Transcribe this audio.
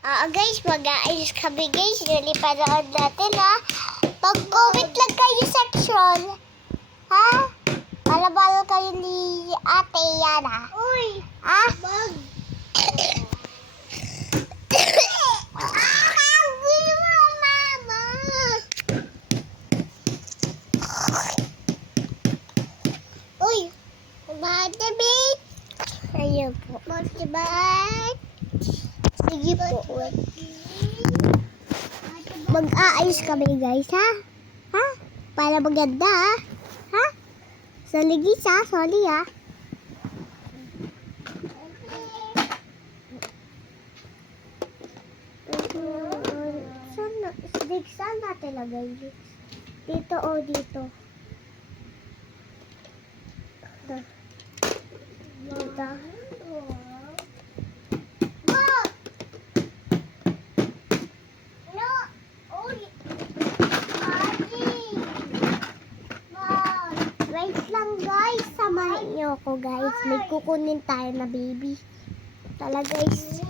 Guys, mag-aayos kami guys. Nilipanood natin ha. Pag-comment lang kayo section. Ha? Balabal kayo ni ate yan ha. Uy! Ha? Bag! Uy! Matibit! Ayun po. Matibit! Sige po. Mag-aayos kami guys ha? Ha? Para maganda ha? Ha? Sa ligis ha? Sorry ha? Saan natin lagay? Dito o dito? Dito. Wait lang guys, samahin niyo ako guys. May kukunin tayo na baby. Tala guys.